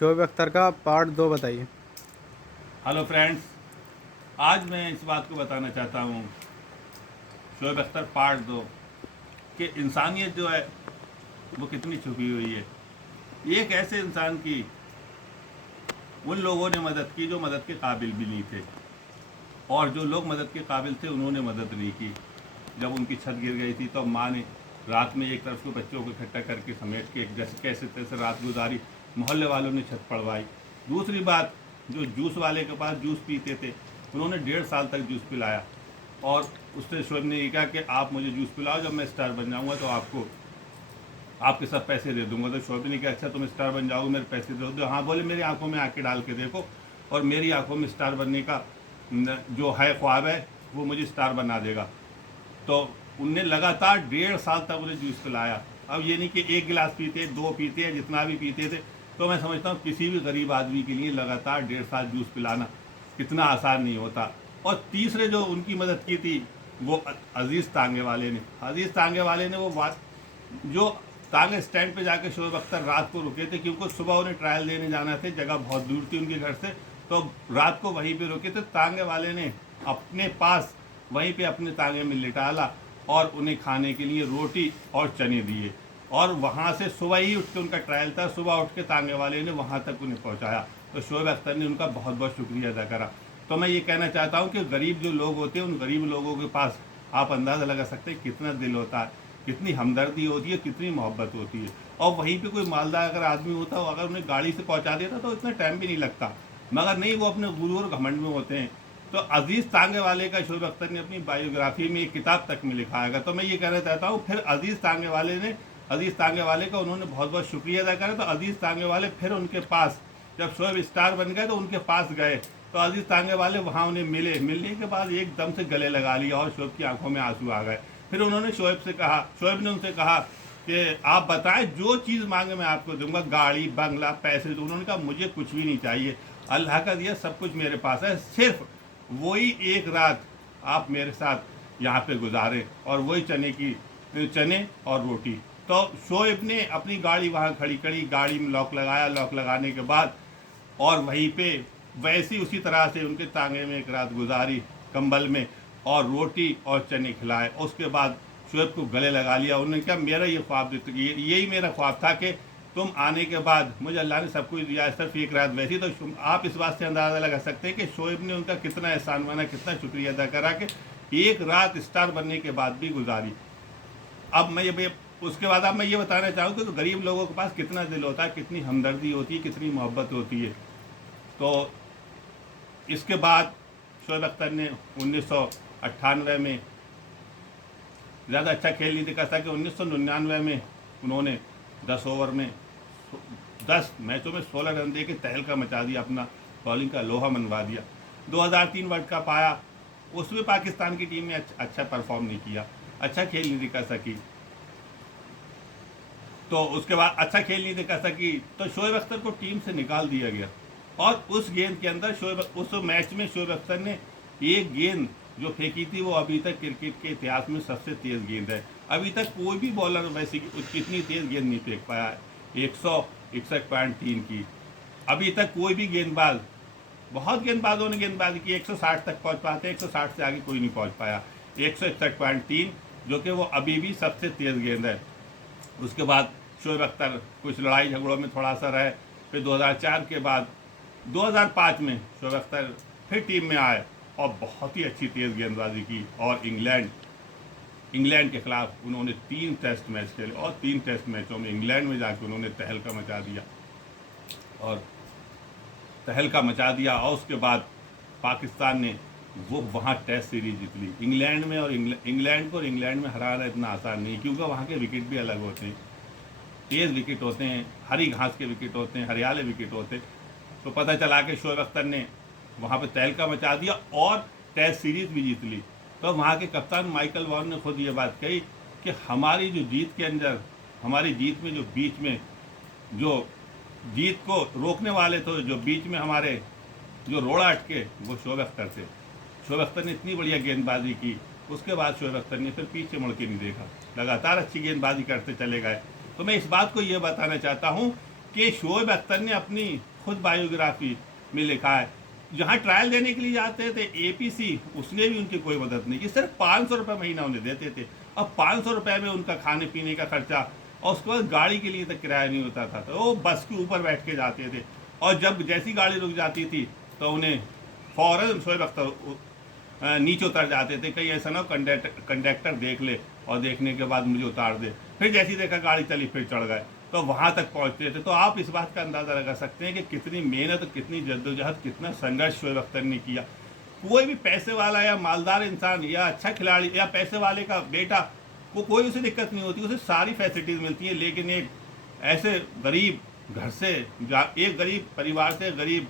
शोएब अख्तर का पार्ट 2 बताइए। Hello friends, आज मैं इस बात को बताना चाहता हूँ शोएब अख्तर पार्ट 2 कि इंसानियत जो है वो कितनी छुपी हुई है। एक ऐसे इंसान की उन लोगों ने मदद की जो मदद के काबिल भी नहीं थे, और जो लोग मदद के काबिल थे उन्होंने मदद नहीं की। जब उनकी छत गिर गई थी तो माँ ने रात में एक तरफ के बच्चों को इकट्ठा करके समेट के जैसे कैसे तैसे रात गुजारी, मोहल्ले वालों ने छत पड़वाई। दूसरी बात, जो जूस वाले के पास जूस पीते थे उन्होंने 1.5 साल तक जूस पिलाया, और उससे शोएब ने ये कहा कि आप मुझे जूस पिलाओ, जब मैं स्टार बन जाऊँगा तो आपको आपके सब पैसे दे दूंगा। तो शोएब ने कहा अच्छा तुम स्टार बन जाओगे, मेरे पैसे दे दो। हाँ बोले, मेरी आंखों में आंखें डाल के देखो और मेरी आंखों में स्टार बनने का जो है ख्वाब है वो मुझे स्टार बना देगा। तो उनने लगातार 1.5 साल तक उन्हें जूस पिलाया। अब ये नहीं कि एक गिलास पीते, दो पीते, जितना भी पीते थे। तो मैं समझता हूँ किसी भी गरीब आदमी के लिए लगातार 1.5 साल जूस पिलाना कितना आसान नहीं होता। और तीसरे जो उनकी मदद की थी वो अजीज़ तांगे वाले ने। अजीज़ तांगे वाले ने वो बात, जो तांगे स्टैंड पे जाके शोएब अख्तर रात को रुके थे, क्योंकि सुबह उन्हें ट्रायल देने जाना थे, जगह बहुत दूर थी उनके घर से, तो रात को वहीं पे रुके थे। तांगे वाले ने अपने पास वहीं पे अपने तांगे में लिटाला और उन्हें खाने के लिए रोटी और चने दिए, और वहाँ से सुबह ही उठ के, उनका ट्रायल था, सुबह उठ के तांगे वाले ने वहाँ तक उन्हें पहुँचाया। तो शोएब अख्तर ने उनका बहुत बहुत शुक्रिया अदा करा। तो मैं ये कहना चाहता हूँ कि गरीब जो लोग होते हैं, उन गरीब लोगों के पास आप अंदाज़ा लगा सकते हैं कितना दिल होता है, कितनी हमदर्दी होती है, कितनी मोहब्बत होती है। और वहीं पे कोई मालदार अगर आदमी होता हो, अगर उन्हें गाड़ी से पहुंचा देता तो इतना टाइम भी नहीं लगता, मगर नहीं, वो अपने गुरूर और घमंड में होते हैं। तो अजीज़ तांगे वाले का शोएब अख्तर ने अपनी बायोग्राफी में एक किताब तक में लिखा है। तो मैं ये कहना चाहता हूँ, फिर अजीज़ तांगे वाले ने, अजीज़ तांगे वाले का उन्होंने बहुत बहुत शुक्रिया अदा करा। तो अजीज़ तांगे वाले फिर उनके पास, जब शोएब स्टार बन गए तो उनके पास गए, तो अजीज़ तांगे वाले वहाँ उन्हें मिले। मिलने के बाद एकदम से गले लगा लिया और शोएब की आंखों में आंसू आ गए। फिर उन्होंने शोएब से कहा, शोएब ने उनसे कहा कि आप बताएं, जो चीज़ मांगे मैं आपको दूंगा, गाड़ी, बंगला, पैसे। तो उन्होंने कहा मुझे कुछ भी नहीं चाहिए, अल्लाह का दिया सब कुछ मेरे पास है, सिर्फ वही एक रात आप मेरे साथ यहाँ पे गुजारें, और वही चने और रोटी। तो शोएब ने अपनी गाड़ी वहाँ खड़ी करी, गाड़ी में लॉक लगाया, लॉक लगाने के बाद और वहीं पे वैसी उसी तरह से उनके तांगे में एक रात गुजारी, कंबल में, और रोटी और चने खिलाए। उसके बाद शोएब को गले लगा लिया। उन्होंने कहा मेरा ये ख्वाब, यही मेरा ख्वाब था कि तुम आने के बाद मुझे अल्लाह ने सब कुछ दिया, सिर्फ एक रात वैसी। तो आप इस बात से अंदाज़ा लगा सकते हैं कि शोएब ने उनका कितना एहसान माना, कितना शुक्रिया अदा करा कि एक रात स्टार बनने के बाद भी गुजारी। अब मैं ये उसके बाद अब मैं ये बताना चाहूँ कि गरीब लोगों के पास कितना दिल होता है, कितनी हमदर्दी होती है, कितनी मोहब्बत होती है। तो इसके बाद शोएब अख्तर ने 1998 में ज़्यादा अच्छा खेल नहीं दिखा था कि 1999 में उन्होंने 10 ओवर में 10 मैचों में 16 रन दे के तहलका मचा दिया, अपना बॉलिंग का लोहा मनवा दिया। 2003 वर्ल्ड कप आया, उसमें पाकिस्तान की टीम ने अच्छा परफॉर्म नहीं किया, अच्छा खेल नहीं दिखा सकी। तो उसके बाद अच्छा खेल नहीं दिखा सकी तो शोएब अख्तर को टीम से निकाल दिया गया। और उस गेंद के अंदर उस मैच में शोएब अख्तर ने एक गेंद जो फेंकी थी वो अभी तक क्रिकेट के इतिहास में सबसे तेज़ गेंद है। अभी तक कोई भी बॉलर वैसी कितनी तेज़ गेंद नहीं फेंक पाया है, 161.3 की। अभी तक कोई भी गेंदबाज, बहुत गेंदबाजों ने गेंदबाजी की, 160 तक पहुंच पाते, 160 से आगे कोई नहीं पहुंच पाया। 161.3 जो कि वो अभी भी सबसे तेज़ गेंद है। उसके बाद शोएब अख्तर कुछ लड़ाई झगड़ों में थोड़ा सा रहे, फिर 2004 के बाद 2005 में शोएब अख्तर फिर टीम में आए और बहुत ही अच्छी तेज़ गेंदबाजी की, और इंग्लैंड के खिलाफ उन्होंने 3 टेस्ट मैच खेले, और 3 टेस्ट मैचों में इंग्लैंड में जाकर उन्होंने तहलका मचा दिया, और तहलका मचा दिया। और उसके बाद पाकिस्तान ने वो वहाँ टेस्ट सीरीज जीत ली इंग्लैंड में, और इंग्लैंड को इंग्लैंड में हराना इतना आसान नहीं, क्योंकि वहाँ के विकेट भी अलग होते हैं, तेज़ विकेट होते हैं, हरी घास के विकेट होते हैं, हरियाले विकेट होते हैं। तो पता चला कि शोएब अख्तर ने वहाँ पे तहलका मचा दिया और टेस्ट सीरीज भी जीत ली। तो वहाँ के कप्तान माइकल वॉन ने खुद ये बात कही कि हमारी जो जीत के अंदर, हमारी जीत में जो बीच में जो जीत को रोकने वाले थे, जो बीच में हमारे जो रोड़ा अटके, वो शोएब अख्तर थे। शोएब अख्तर ने इतनी बढ़िया गेंदबाजी की, उसके बाद शोएब अख्तर ने फिर पीछे मुड़ के नहीं देखा, लगातार अच्छी गेंदबाजी करते चले गए। तो मैं इस बात को ये बताना चाहता हूँ कि शोएब अख्तर ने अपनी खुद बायोग्राफी में लिखा है, जहाँ ट्रायल देने के लिए जाते थे एपीसी, उसने भी उनकी कोई मदद नहीं की, सिर्फ 500 रुपये महीना उन्हें देते थे। अब 500 रुपये में उनका खाने पीने का खर्चा और उसके बाद गाड़ी के लिए तक किराया नहीं होता था, तो वो बस के ऊपर बैठ के जाते थे। और जब जैसी गाड़ी रुक जाती थी तो उन्हें फ़ौरन शोएब अख्तर नीचे उतर जाते थे, कहीं ऐसा ना कंडक्टर देख ले और देखने के बाद मुझे उतार दे, फिर जैसी देखा गाड़ी चली फिर चढ़ गए, तो वहाँ तक पहुँचते थे। तो आप इस बात का अंदाज़ा लगा सकते हैं कि कितनी मेहनत, कितनी जद्दोजहद, कितना संघर्ष शोएब अख्तर ने किया। कोई भी पैसे वाला या मालदार इंसान या अच्छा खिलाड़ी या पैसे वाले का बेटा को कोई उसे दिक्कत नहीं होती, उसे सारी फैसिलिटीज़ मिलती हैं, लेकिन एक ऐसे गरीब घर से, एक गरीब परिवार से, गरीब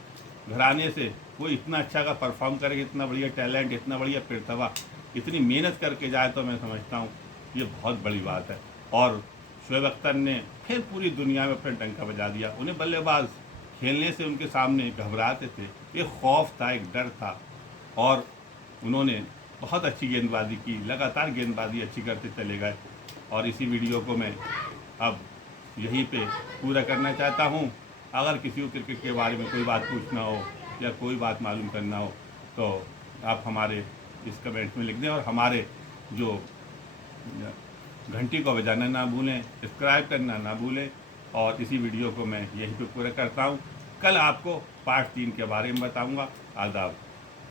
घराने से कोई इतना अच्छा का परफॉर्म करे, इतना बढ़िया टैलेंट, इतना बढ़िया प्रतिभा, इतनी मेहनत करके जाए, तो मैं समझता हूँ ये बहुत बड़ी बात है। और शोएब अख्तर ने फिर पूरी दुनिया में अपना डंका बजा दिया। उन्हें बल्लेबाज खेलने से उनके सामने घबराते थे, एक खौफ था, एक डर था, और उन्होंने बहुत अच्छी गेंदबाजी की, लगातार गेंदबाजी अच्छी करते चले गए। और इसी वीडियो को मैं अब यहीं पे पूरा करना चाहता हूँ। अगर किसी को क्रिकेट के बारे में कोई बात पूछना हो या कोई बात मालूम करना हो तो आप हमारे इस कमेंट में लिख दें, और हमारे जो घंटी को बजाना ना भूलें, सब्सक्राइब करना ना भूलें। और इसी वीडियो को मैं यहीं पे पूरा करता हूँ। कल आपको पार्ट 3 के बारे में बताऊँगा। आदाब।